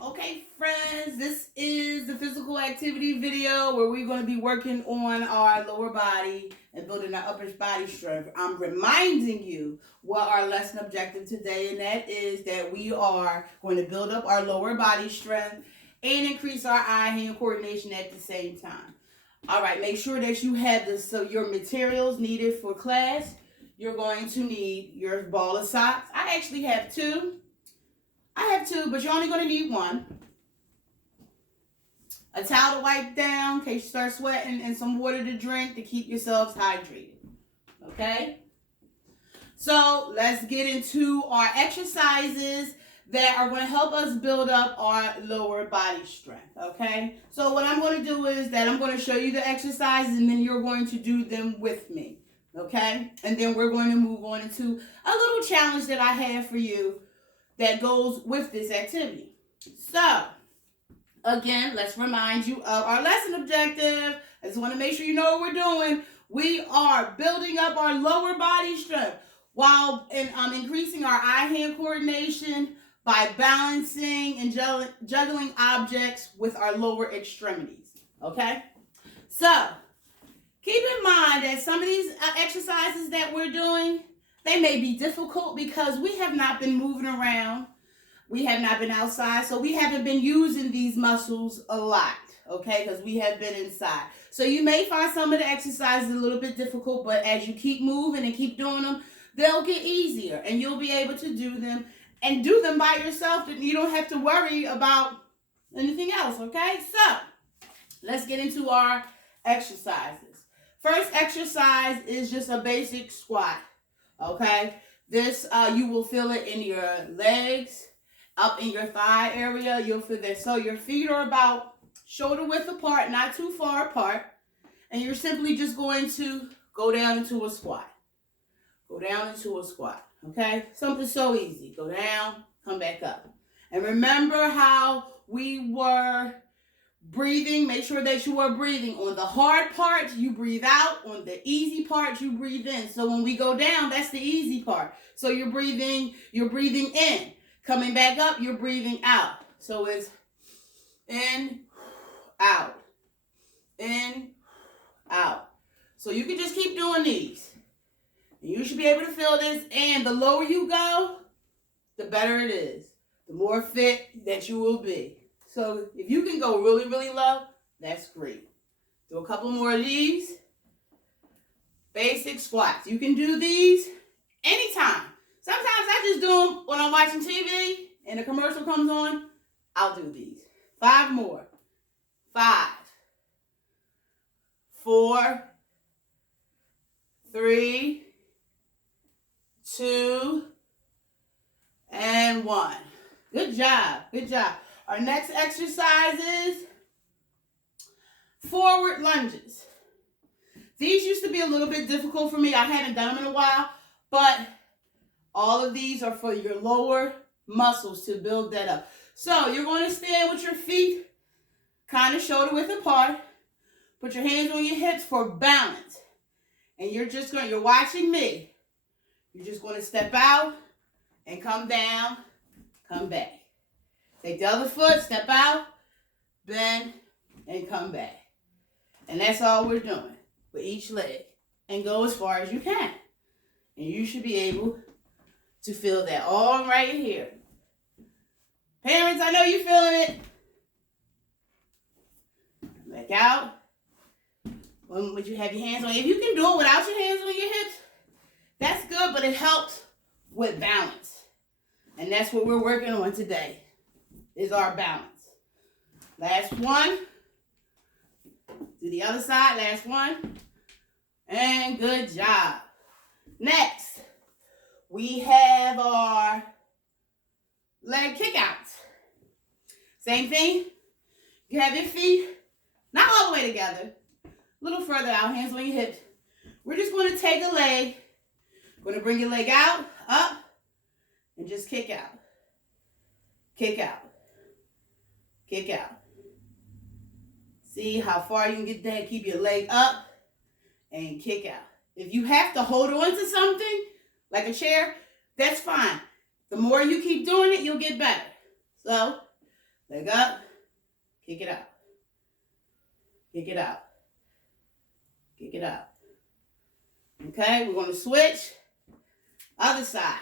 Okay, friends, this is the physical activity video where we're going to be working on our lower body and building our upper body strength. I'm reminding you what our lesson objective today, and that is that we are going to build up our lower body strength and increase our eye-hand coordination at the same time. All right, make sure that you have your materials needed for class. You're going to need your ball of socks. I actually have two. But you're only going to need one. A towel to wipe down in case you start sweating, and some water to drink to keep yourselves hydrated. Okay? So let's get into our exercises that are going to help us build up our lower body strength. Okay? So what I'm going to do is that I'm going to show you the exercises, and then you're going to do them with me. Okay? And then we're going to move on into a little challenge that I have for you that goes with this activity. So, again, let's remind you of our lesson objective. I just want to make sure you know what we're doing. We are building up our lower body strength while increasing our eye-hand coordination by balancing and juggling objects with our lower extremities. Okay? So, keep in mind that some of these exercises that we're doing, they may be difficult because we have not been moving around. We have not been outside, so we haven't been using these muscles a lot, okay, because we have been inside. So you may find some of the exercises a little bit difficult, but as you keep moving and keep doing them, they'll get easier, and you'll be able to do them and do them by yourself. And you don't have to worry about anything else, okay? So let's get into our exercises. First exercise is just a basic squat. Okay, this you will feel it in your legs, up in your thigh area. You'll feel that. So your feet are about shoulder width apart, not too far apart, and you're simply just going to go down into a squat. Go down into a squat. Okay, something so easy. Go down, come back up, and remember how we were breathing. Make sure that you are breathing. On the hard part, you breathe out. On the easy part, you breathe in. So when we go down, that's the easy part. So you're breathing in. Coming back up, you're breathing out. So it's in, out, in, out. So you can just keep doing these. And you should be able to feel this. And the lower you go, the better it is. The more fit that you will be. So if you can go really, really low, that's great. Do a couple more of these. Basic squats. You can do these anytime. Sometimes I just do them when I'm watching TV and a commercial comes on. I'll do these. 5 more. 5, 4, 3, 2, and 1. Good job. Good job. Our next exercise is forward lunges. These used to be a little bit difficult for me. I haven't done them in a while, but all of these are for your lower muscles to build that up. So you're going to stand with your feet kind of shoulder width apart. Put your hands on your hips for balance. And you're watching me. You're just going to step out and come down, come back. Take the other foot, step out, bend, and come back. And that's all we're doing with each leg. And go as far as you can. And you should be able to feel that all right here. Parents, I know you're feeling it. Back out. When would you have your hands on? If you can do it without your hands on your hips, that's good, but it helps with balance. And that's what we're working on today. Is our balance. Last one. Do the other side. Last one. And good job. Next, we have our leg kickouts. Same thing. You have your feet not all the way together. A little further out. Hands on your hips. We're just going to take a leg. Going to bring your leg out, up, and just kick out. Kick out. Kick out. See how far you can get that. Keep your leg up and kick out. If you have to hold on to something, like a chair, that's fine. The more you keep doing it, you'll get better. So, Leg up, kick it out. Kick it out. Kick it out. Okay, we're going to switch. Other side.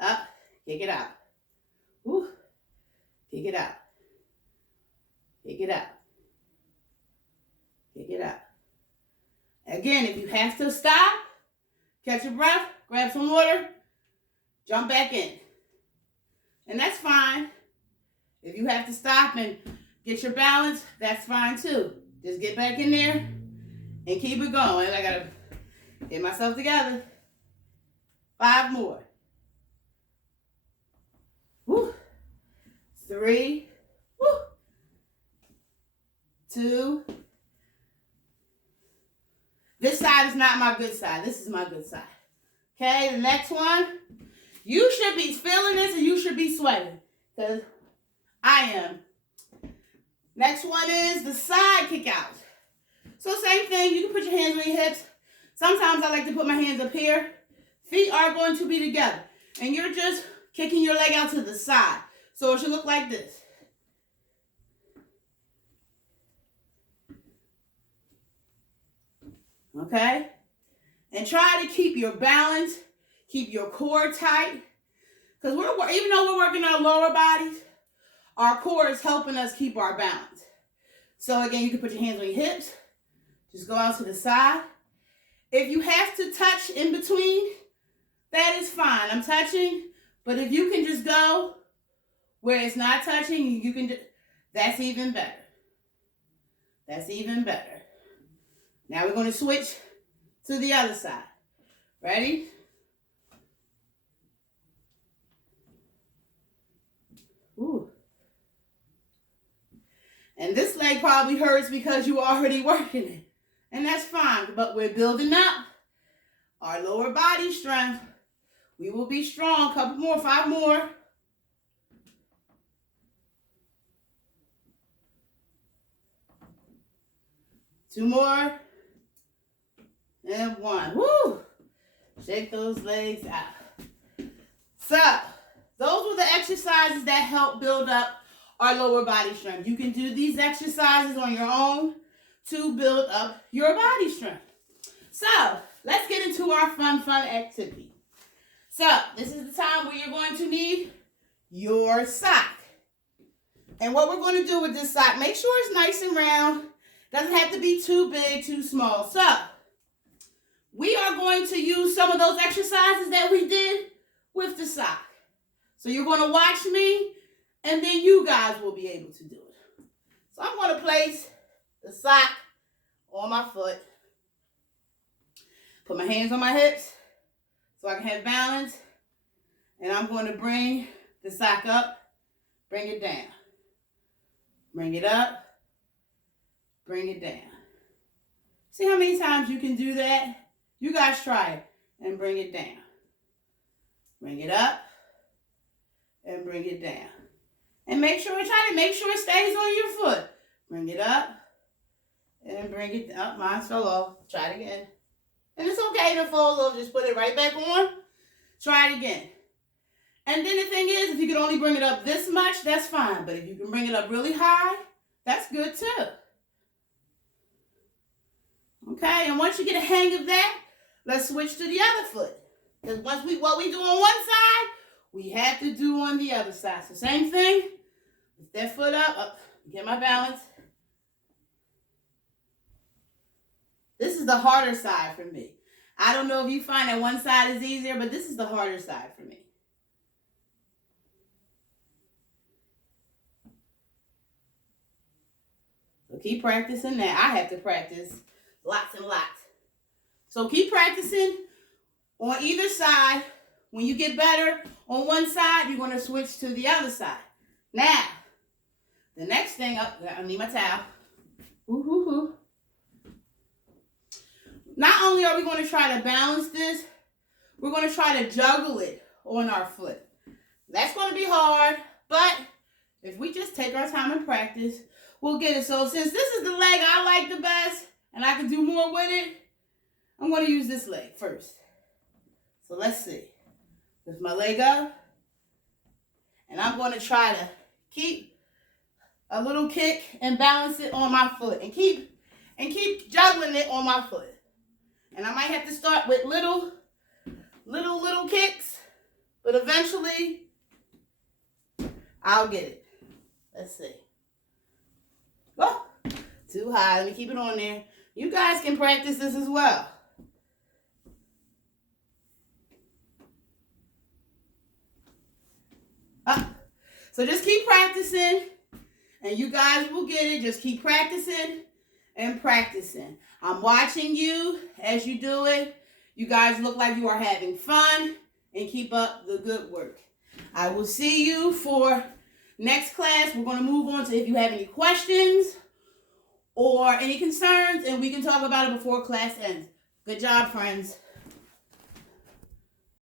Up, kick it out. Woo. Kick it out. Kick it out. Kick it out. Again, if you have to stop, catch your breath, grab some water, jump back in. And that's fine. If you have to stop and get your balance, that's fine too. Just get back in there and keep it going. I gotta get myself together. 5 more. Woo. 3. Woo. 2. This side is not my good side. This is my good side. Okay, the next one. You should be feeling this and you should be sweating. Because I am. Next one is the side kick out. So same thing. You can put your hands on your hips. Sometimes I like to put my hands up here. Feet are going to be together. And you're just kicking your leg out to the side. So it should look like this. Okay? And try to keep your balance. Keep your core tight. Because even though we're working our lower bodies, our core is helping us keep our balance. So again, you can put your hands on your hips. Just go out to the side. If you have to touch in between, that is fine. I'm touching. But if you can just go where it's not touching, you can that's even better. That's even better. Now we're going to switch to the other side. Ready? Ooh. And this leg probably hurts because you're already working it. And that's fine. But we're building up our lower body strength. We will be strong. Couple more. 5 more. Two more. And 1. Woo! Shake those legs out. So, those were the exercises that help build up our lower body strength. You can do these exercises on your own to build up your body strength. So, let's get into our fun activity. So, this is the time where you're going to need your sock. And what we're going to do with this sock, make sure it's nice and round. Doesn't have to be too big, too small. So, we are going to use some of those exercises that we did with the sock. So you're going to watch me, and then you guys will be able to do it. So I'm going to place the sock on my foot. Put my hands on my hips so I can have balance. And I'm going to bring the sock up, bring it down. Bring it up, bring it down. See how many times you can do that? You guys try it and bring it down. Bring it up and bring it down. And try to make sure it stays on your foot. Bring it up and bring it up. Mine fell off. Try it again. And it's okay to fall off. Just put it right back on. Try it again. And then the thing is, if you can only bring it up this much, that's fine. But if you can bring it up really high, that's good too. Okay, and once you get a hang of that, let's switch to the other foot. Because what we do on one side, we have to do on the other side. So same thing. Lift that foot up, get my balance. This is the harder side for me. I don't know if you find that one side is easier, but this is the harder side for me. So keep practicing that. I have to practice lots and lots. So keep practicing on either side. When you get better on one side, you're going to switch to the other side. Now, the next thing up, I need my towel. Not only are we going to try to balance this, we're going to try to juggle it on our foot. That's going to be hard, but if we just take our time and practice, we'll get it. So since this is the leg I like the best, and I can do more with it, I'm going to use this leg first. So let's see. Lift my leg up, and I'm going to try to keep a little kick and balance it on my foot. And keep juggling it on my foot. And I might have to start with little kicks, but eventually I'll get it. Let's see. Oh, too high. Let me keep it on there. You guys can practice this as well. So just keep practicing, and you guys will get it. Just keep practicing and practicing. I'm watching you as you do it. You guys look like you are having fun, and keep up the good work. I will see you for next class. We're going to move on to if you have any questions or any concerns, and we can talk about it before class ends. Good job, friends.